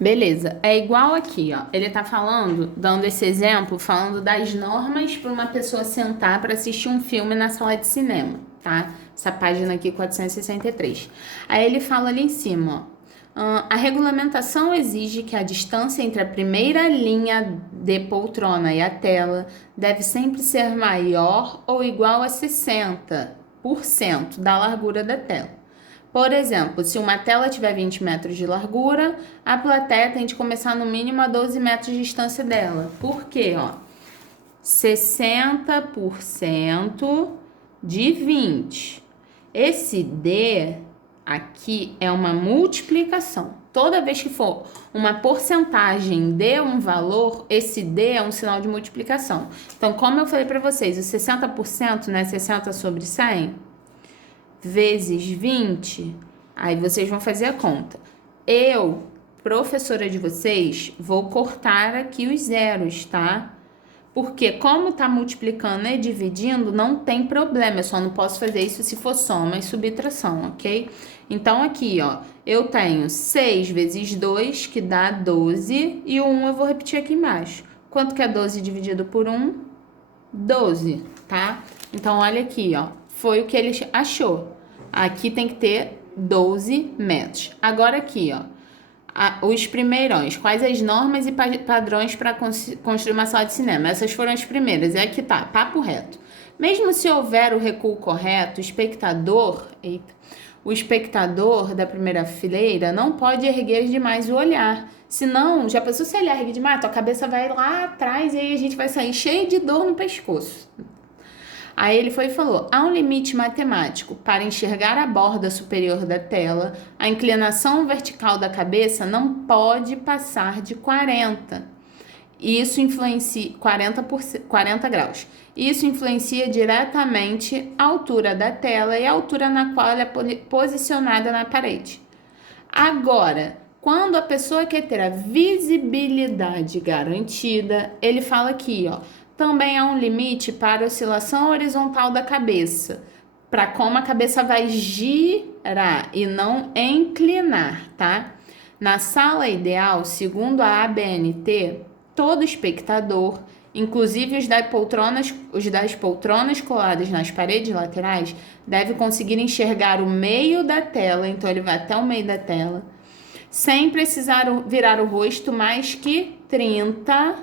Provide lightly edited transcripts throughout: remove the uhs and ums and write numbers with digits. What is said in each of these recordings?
Beleza, é igual aqui, ó. Ele tá falando, dando esse exemplo, falando das normas para uma pessoa sentar para assistir um filme na sala de cinema, tá? Essa página aqui, 463. Aí ele fala ali em cima, ó. A regulamentação exige que a distância entre a primeira linha de poltrona e a tela deve sempre ser maior ou igual a 60% da largura da tela. Por exemplo, se uma tela tiver 20 metros de largura, a plateia tem de começar no mínimo a 12 metros de distância dela. Por quê? Ó, 60% de 20. Esse D aqui é uma multiplicação. Toda vez que for uma porcentagem de um valor, esse D é um sinal de multiplicação. Então, como eu falei para vocês, o 60%, né, 60 sobre 100, vezes 20, aí vocês vão fazer a conta. Eu, professora de vocês, vou cortar aqui os zeros, tá? Porque como tá multiplicando e dividindo, não tem problema, eu só não posso fazer isso se for soma e subtração, ok? Então aqui, ó, eu tenho 6 vezes 2, que dá 12, e o 1 eu vou repetir aqui embaixo. Quanto que é 12 dividido por 1? 12, tá? Então olha aqui, ó, foi o que ele achou. Aqui tem que ter 12 metros. Agora aqui, ó, os primeirões. Quais as normas e padrões para construir uma sala de cinema? Essas foram as primeiras. É aqui tá, papo reto. Mesmo se houver o recuo correto, o espectador da primeira fileira não pode erguer demais o olhar. Senão, já pensou se ele ergue demais? Tua cabeça vai lá atrás e aí a gente vai sair cheio de dor no pescoço. Aí ele foi e falou, há um limite matemático para enxergar a borda superior da tela, a inclinação vertical da cabeça não pode passar de 40. Isso influencia 40 graus. Isso influencia diretamente a altura da tela e a altura na qual ela é posicionada na parede. Agora, quando a pessoa quer ter a visibilidade garantida, ele fala aqui, ó, também há um limite para a oscilação horizontal da cabeça, para como a cabeça vai girar e não inclinar, tá? Na sala ideal, segundo a ABNT, todo espectador, inclusive os das poltronas coladas nas paredes laterais, deve conseguir enxergar o meio da tela, então ele vai até o meio da tela, sem precisar virar o rosto mais que 30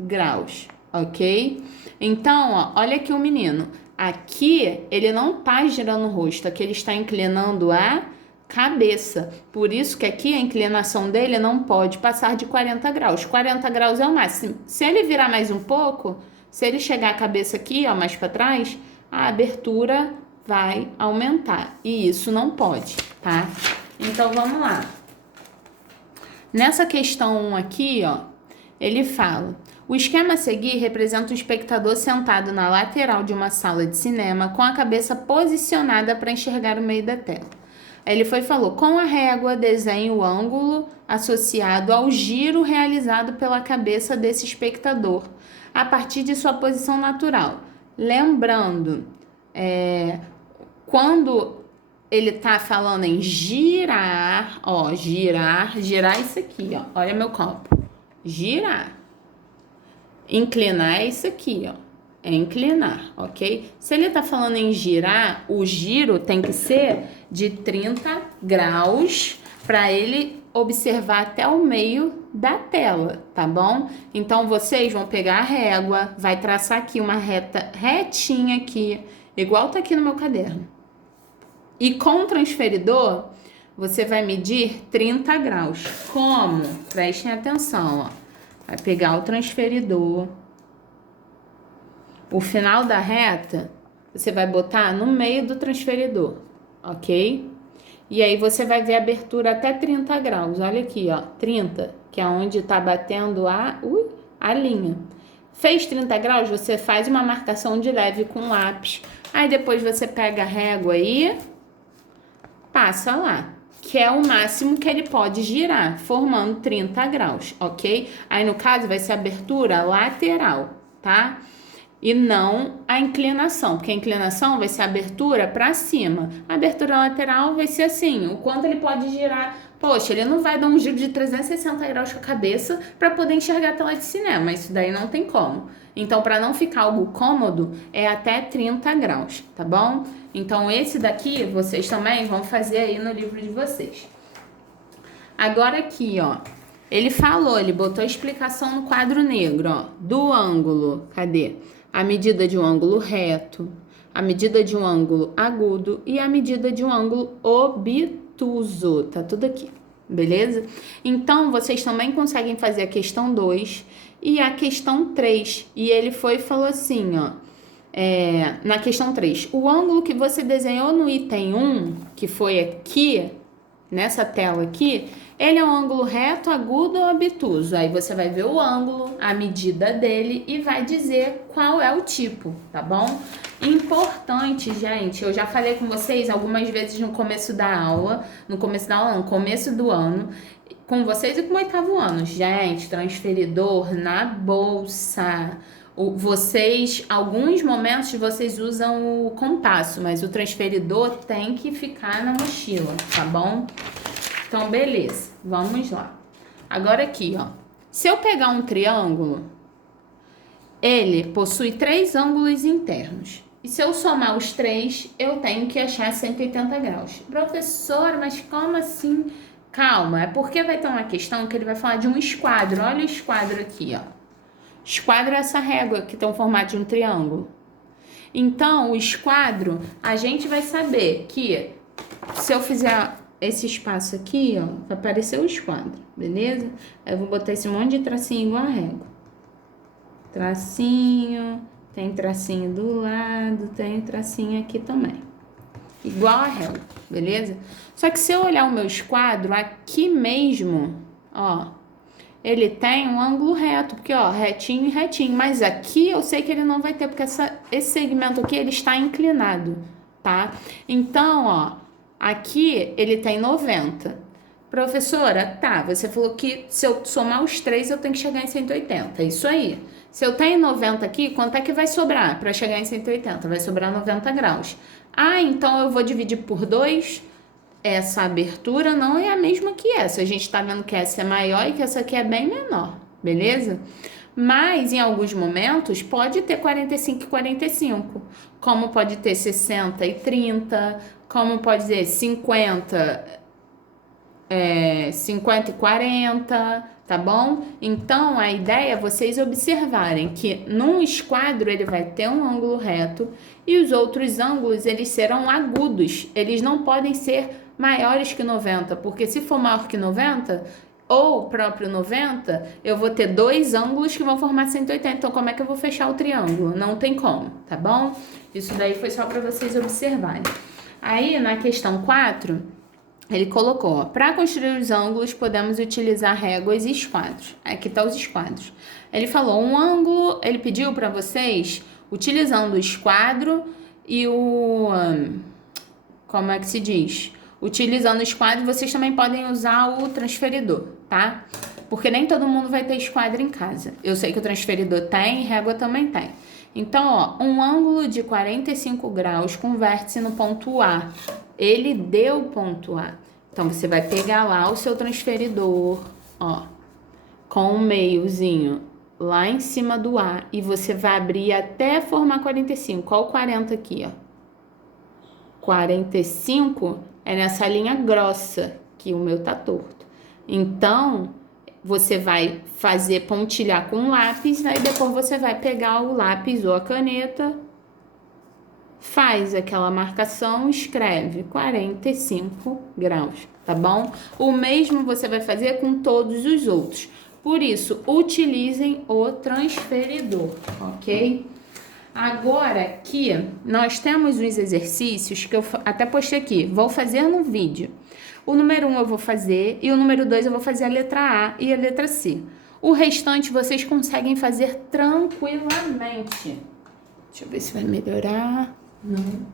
graus. Ok? Então, ó, olha aqui o menino. Aqui, ele não tá girando o rosto, aqui ele está inclinando a cabeça. Por isso que aqui a inclinação dele não pode passar de 40 graus. 40 graus é o máximo. Se ele virar mais um pouco, se ele chegar a cabeça aqui, ó, mais para trás, a abertura vai aumentar. E isso não pode, tá? Então, vamos lá. Nessa questão 1 aqui, ó, ele fala... O esquema a seguir representa um espectador sentado na lateral de uma sala de cinema com a cabeça posicionada para enxergar o meio da tela. Aí ele foi e falou, com a régua desenhe o ângulo associado ao giro realizado pela cabeça desse espectador, a partir de sua posição natural. Lembrando, quando ele tá falando em girar, ó, girar isso aqui, ó, olha meu copo, girar. Inclinar é isso aqui, ó. É inclinar, ok? Se ele tá falando em girar, o giro tem que ser de 30 graus para ele observar até o meio da tela, tá bom? Então, vocês vão pegar a régua, vai traçar aqui uma reta retinha aqui, igual tá aqui no meu caderno. E com o transferidor, você vai medir 30 graus. Como? Prestem atenção, ó. Vai pegar o transferidor. O final da reta, você vai botar no meio do transferidor, ok? E aí você vai ver a abertura até 30 graus. Olha aqui, ó, 30, que é onde tá batendo a linha. Fez 30 graus, você faz uma marcação de leve com lápis. Aí depois você pega a régua e passa lá, que é o máximo que ele pode girar, formando 30 graus, ok? Aí, no caso, vai ser a abertura lateral, tá? E não a inclinação, porque a inclinação vai ser a abertura para cima. A abertura lateral vai ser assim, o quanto ele pode girar Poxa, ele não vai dar um giro de 360 graus com a cabeça para poder enxergar a tela de cinema. Isso daí não tem como. Então, para não ficar algo cômodo, é até 30 graus, tá bom? Então, esse daqui, vocês também vão fazer aí no livro de vocês. Agora aqui, ó. Ele falou, ele botou a explicação no quadro negro, ó. Do ângulo, cadê? A medida de um ângulo reto, a medida de um ângulo agudo e a medida de um ângulo obtuso. Tá tudo aqui, beleza? Então, vocês também conseguem fazer a questão 2 e a questão 3. E ele foi e falou assim, ó. Na questão 3, o ângulo que você desenhou no item 1, que foi aqui, nessa tela aqui, ele é um ângulo reto, agudo ou obtuso. Aí você vai ver o ângulo, a medida dele e vai dizer qual é o tipo, tá bom? Importante, gente, eu já falei com vocês algumas vezes no começo no começo do ano, com vocês e com o 8º ano. Gente, transferidor na bolsa. Vocês, alguns momentos vocês usam o compasso, mas o transferidor tem que ficar na mochila, tá bom? Então, beleza, vamos lá. Agora aqui, ó. Se eu pegar um triângulo, ele possui 3 ângulos internos. E se eu somar os 3, eu tenho que achar 180 graus. Professora, mas como assim? Calma, é porque vai ter uma questão que ele vai falar de um esquadro. Olha o esquadro aqui, ó. Esquadro é essa régua que tem o formato de um triângulo. Então, o esquadro, a gente vai saber que se eu fizer esse espaço aqui, ó, vai aparecer o esquadro, beleza? Aí eu vou botar esse monte de tracinho igual a régua. Tracinho, tem tracinho do lado, tem tracinho aqui também. Igual a régua, beleza? Só que se eu olhar o meu esquadro, aqui mesmo, ó, ele tem um ângulo reto, porque, ó, retinho e retinho. Mas aqui eu sei que ele não vai ter, porque esse segmento aqui, ele está inclinado, tá? Então, ó, aqui ele tem 90. Professora, tá, você falou que se eu somar os 3, eu tenho que chegar em 180. É isso aí. Se eu tenho 90 aqui, quanto é que vai sobrar para chegar em 180? Vai sobrar 90 graus. Ah, então eu vou dividir por 2. Essa abertura não é a mesma que essa. A gente tá vendo que essa é maior e que essa aqui é bem menor, beleza? Mas em alguns momentos pode ter 45 e 45, como pode ter 60 e 30, como pode ter 50 e 40, tá bom? Então a ideia é vocês observarem que num esquadro ele vai ter um ângulo reto e os outros ângulos eles serão agudos, eles não podem ser maiores que 90, porque se for maior que 90 ou próprio 90, eu vou ter 2 ângulos que vão formar 180. Então, como é que eu vou fechar o triângulo? Não tem como, tá bom? Isso daí foi só para vocês observarem. Aí, na questão 4, ele colocou, para construir os ângulos, podemos utilizar réguas e esquadros. Aqui tá os esquadros. Ele falou, um ângulo, ele pediu para vocês, utilizando o esquadro e o... como é que se diz? Utilizando o esquadro, vocês também podem usar o transferidor, tá? Porque nem todo mundo vai ter esquadro em casa. Eu sei que o transferidor tem, régua também tem. Então, ó, um ângulo de 45 graus com vértice no ponto A. Ele deu o ponto A. Então, você vai pegar lá o seu transferidor, ó, com um meiozinho lá em cima do A. E você vai abrir até formar 45. Olha o 40 aqui, ó. 45 é nessa linha grossa, que o meu tá torto. Então, você vai fazer pontilhar com um lápis, aí depois você vai pegar o lápis ou a caneta, faz aquela marcação, escreve 45 graus, tá bom? O mesmo você vai fazer com todos os outros. Por isso, utilizem o transferidor, ok? Agora aqui, nós temos os exercícios que eu até postei aqui, vou fazer no vídeo. O número 1 eu vou fazer e o número 2 eu vou fazer a letra A e a letra C. O restante vocês conseguem fazer tranquilamente. Deixa eu ver se vai melhorar. Não.